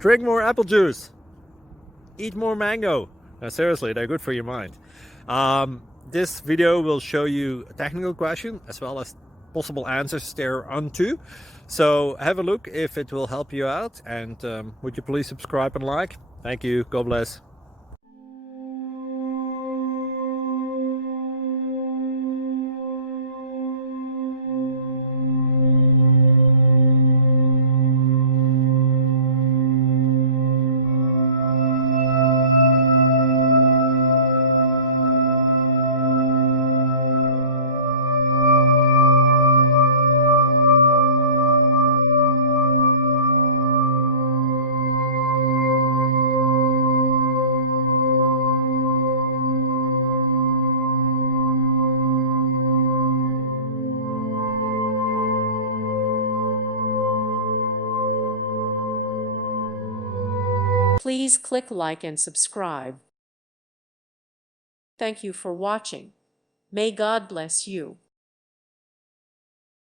Drink more apple juice. Eat more mango. Seriously, they're good for your mind. This video will show you a technical question as well as possible answers thereunto. So have a look if it will help you out, and would you please subscribe and like? Thank you. God bless. Please click like and subscribe. Thank you for watching. May God bless you.